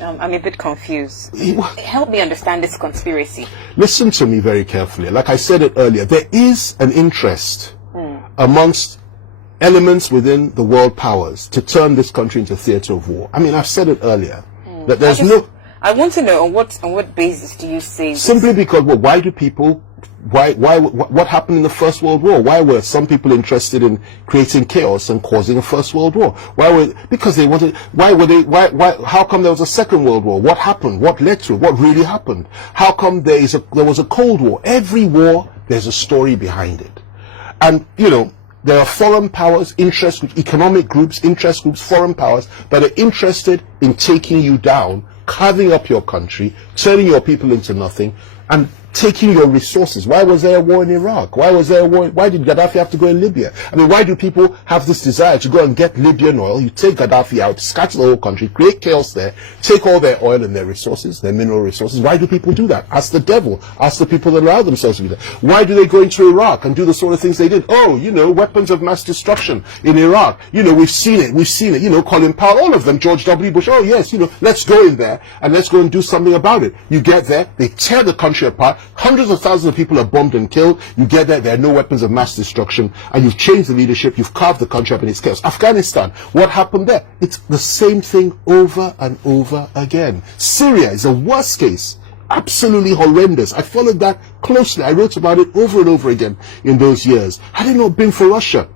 I'm a bit confused. Help me understand this conspiracy. Listen to me very carefully. Like I said it earlier, there is an interest amongst elements within the world powers to turn this country into a theater of war. I mean, I've said it earlier that there's I want to know on what basis do you say simply this? Because why do people what happened in the First World War? Why were some people interested in creating chaos and causing a First World War? Because they wanted. How come there was a Second World War? What happened? What led to it? What really happened? How come there was a Cold War? Every war, there's a story behind it. And there are foreign powers, interest groups, economic groups, interest groups, foreign powers that are interested in taking you down, carving up your country, turning your people into nothing, and taking your resources. Why was there a war in Iraq? Why did Gaddafi have to go in Libya? I mean, why do people have this desire to go and get Libyan oil? You take Gaddafi out, scatter the whole country, create chaos there, take all their oil and their resources, their mineral resources. Why do people do that? Ask the devil. Ask the people that allow themselves to do that. Why do they go into Iraq and do the sort of things they did? Oh, weapons of mass destruction in Iraq. We've seen it. Colin Powell, all of them, George W. Bush. Oh, yes, let's go in there and let's go and do something about it. You get there, they tear the country apart. Hundreds of thousands of people are bombed and killed. You get there are no weapons of mass destruction, and you've changed the leadership, you've carved the country up in its chaos. Afghanistan, what happened there? It's the same thing over and over again. Syria is a worst case. Absolutely horrendous. I followed that closely. I wrote about it over and over again in those years. Had it not been for Russia,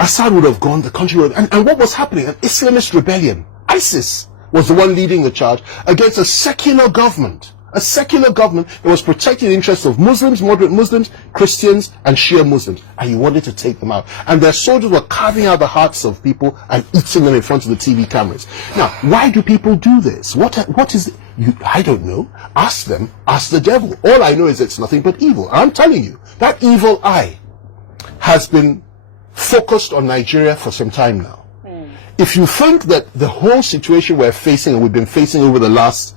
Assad would have gone, the country would have, and what was happening? An Islamist rebellion. ISIS was the one leading the charge against a secular government. A secular government that was protecting the interests of Muslims, moderate Muslims, Christians, and Shia Muslims. And you wanted to take them out. And their soldiers were carving out the hearts of people and eating them in front of the TV cameras. Now, why do people do this? What is it? I don't know. Ask them. Ask the devil. All I know is it's nothing but evil. I'm telling you, that evil eye has been focused on Nigeria for some time now. If you think that the whole situation we're facing, and we've been facing over the last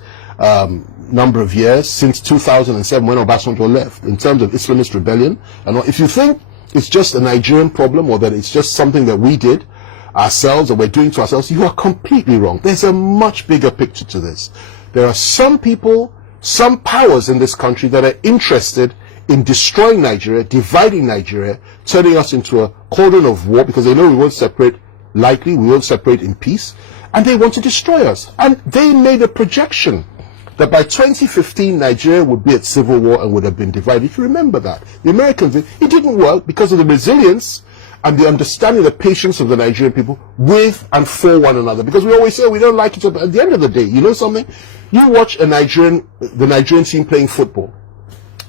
number of years, since 2007 when Obasanjo left, in terms of Islamist rebellion, and if you think it's just a Nigerian problem, or that it's just something that we did ourselves, or we're doing to ourselves, you are completely wrong. There's a much bigger picture to this. There are some people, some powers in this country that are interested in destroying Nigeria, dividing Nigeria, turning us into a cauldron of war, because they know we won't separate lightly, we won't separate in peace, and they want to destroy us. And they made a projection that by 2015 Nigeria would be at civil war and would have been divided. If you remember that, the Americans, it didn't work because of the resilience and the understanding, the patience of the Nigerian people with and for one another. Because we always say we don't like each other. At the end of the day, you know something? You watch the Nigerian team playing football,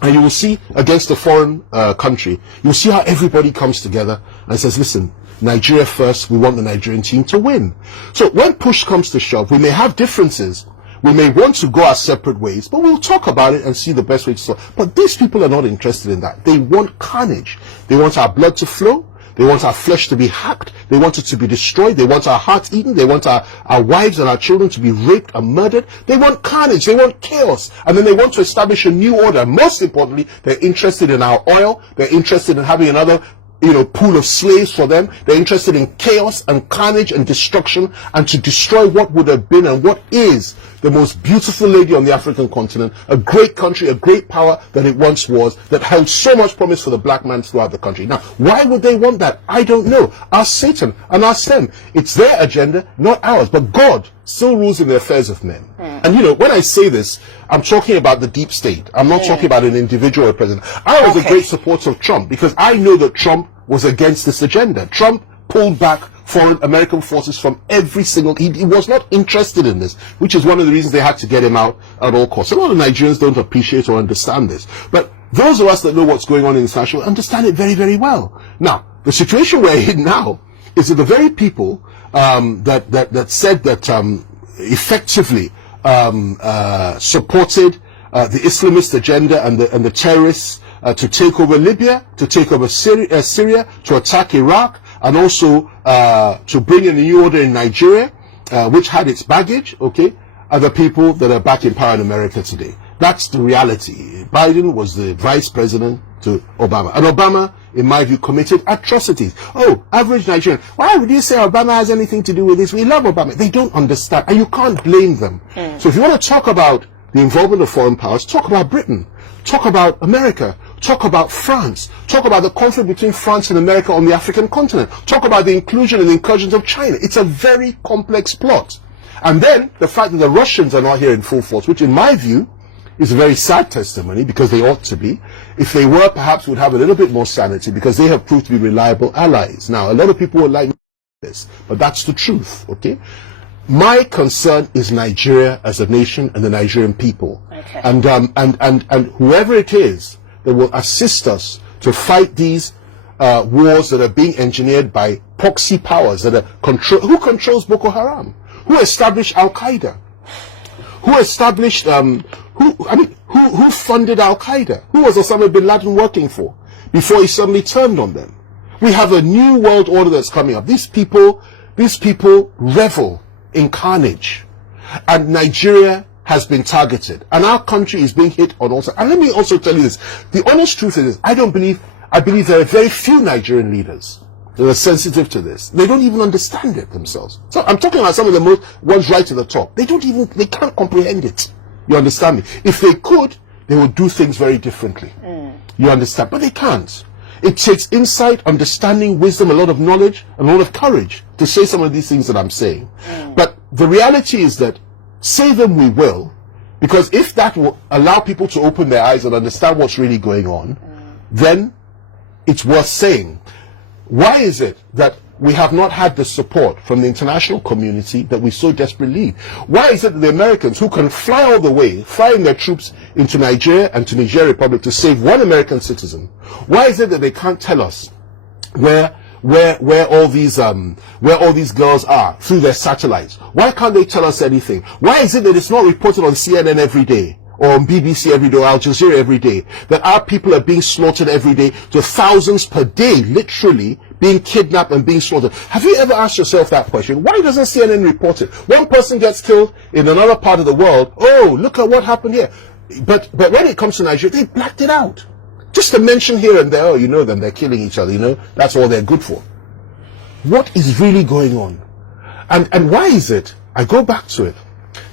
and you will see against a foreign country, you will see how everybody comes together and says, listen, Nigeria first, we want the Nigerian team to win. So when push comes to shove, we may have differences. We may want to go our separate ways, but we'll talk about it and see the best way to solve. But these people are not interested in that. They want carnage. They want our blood to flow. They want our flesh to be hacked. They want it to be destroyed. They want our hearts eaten. They want our wives and our children to be raped and murdered. They want carnage. They want chaos. And then they want to establish a new order. Most importantly, they're interested in our oil. They're interested in having another pool of slaves for them. They're interested in chaos and carnage and destruction, and to destroy what would have been and what is the most beautiful lady on the African continent, a great country, a great power that it once was, that held so much promise for the black man throughout the country. Now, why would they want that? I don't know. Ask Satan and ask them. It's their agenda, not ours. But God still rules in the affairs of men. And when I say this, I'm talking about the deep state. I'm not talking about an individual or president. I was a great supporter of Trump because I know that Trump was against this agenda. Trump pulled back foreign American forces from every single, he was not interested in this, which is one of the reasons they had to get him out at all costs. A lot of Nigerians don't appreciate or understand this, but those of us that know what's going on in this country understand it very, very well. Now, the situation we're in now is that the very people that said that effectively supported the Islamist agenda and the terrorists to take over Libya, to take over Syria, to attack Iraq, and also to bring in a new order in Nigeria, which had its baggage, are the people that are back in power in America today. That's the reality. Biden was the vice president. to Obama. And Obama, in my view, committed atrocities. Oh, average Nigerian. Why would you say Obama has anything to do with this? We love Obama. They don't understand, and you can't blame them. So if you want to talk about the involvement of foreign powers, talk about Britain, talk about America, talk about France, talk about the conflict between France and America on the African continent, talk about the inclusion and the incursions of China. It's a very complex plot. And then the fact that the Russians are not here in full force, which in my view is a very sad testimony, because they ought to be. If they were, perhaps would have a little bit more sanity, because they have proved to be reliable allies. Now, a lot of people would like this, but that's the truth, okay? My concern is Nigeria as a nation and the Nigerian people. Okay. And whoever it is that will assist us to fight these wars that are being engineered by proxy powers that are who controls Boko Haram? Who established Al Qaeda? Who established who funded Al Qaeda? Who was Osama bin Laden working for before he suddenly turned on them? We have a new world order that's coming up. These people revel in carnage, and Nigeria has been targeted, and our country is being hit on all sides. And let me also tell you this: the honest truth is, I believe there are very few Nigerian leaders that are sensitive to this. They don't even understand it themselves. So I'm talking about some of the most ones right to the top. They can't comprehend it. You understand me? If they could, they would do things very differently. You understand? But they can't. It takes insight, understanding, wisdom, a lot of knowledge, and a lot of courage to say some of these things that I'm saying. But the reality is that say them we will, because if that will allow people to open their eyes and understand what's really going on, then it's worth saying. Why is it that we have not had the support from the international community that we so desperately need? Why is it that the Americans, who can fly all the way, flying their troops into Nigeria and to Niger Republic to save one American citizen, why is it that they can't tell us where all these girls are through their satellites? Why can't they tell us anything? Why is it that it's not reported on CNN every day, or on BBC every day, or Al Jazeera every day, that our people are being slaughtered every day, to thousands per day, literally being kidnapped and being slaughtered? Have you ever asked yourself that question? Why doesn't CNN report it? One person gets killed in another part of the world. Oh, look at what happened here. But when it comes to Nigeria, they blacked it out. Just to mention here and there, oh, you know them, they're killing each other, you know, that's all they're good for. What is really going on? And why is it, I go back to it,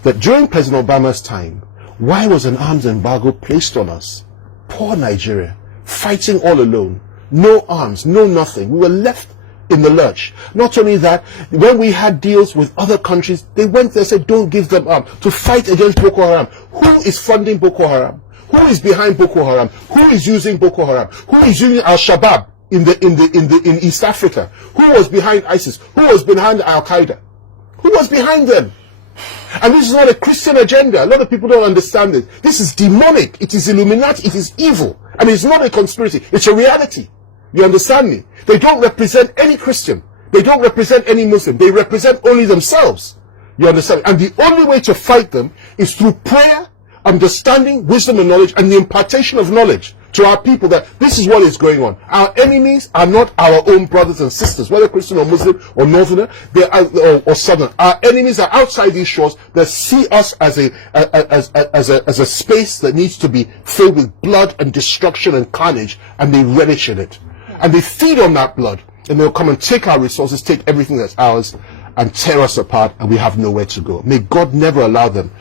that during President Obama's time, why was an arms embargo placed on us? Poor Nigeria, fighting all alone. No arms, no nothing. We were left in the lurch. Not only that, when we had deals with other countries, they went there and said, don't give them arms to fight against Boko Haram. Who is funding Boko Haram? Who is behind Boko Haram? Who is using Boko Haram? Who is using Al-Shabaab in East Africa? Who was behind ISIS? Who was behind Al Qaeda? Who was behind them? And this is not a Christian agenda. A lot of people don't understand it. This is demonic. It is Illuminati. It is evil. And it's not a conspiracy. It's a reality. You understand me? They don't represent any Christian. They don't represent any Muslim. They represent only themselves. You understand? And the only way to fight them is through prayer, understanding, wisdom, and knowledge, and the impartation of knowledge to our people, that this is what is going on. Our enemies are not our own brothers and sisters, whether Christian or Muslim or Northerner, they are, or Southern. Our enemies are outside these shores that see us as a space that needs to be filled with blood and destruction and carnage, and they relish in it. And they feed on that blood, and they'll come and take our resources, take everything that's ours, and tear us apart, and we have nowhere to go. May God never allow them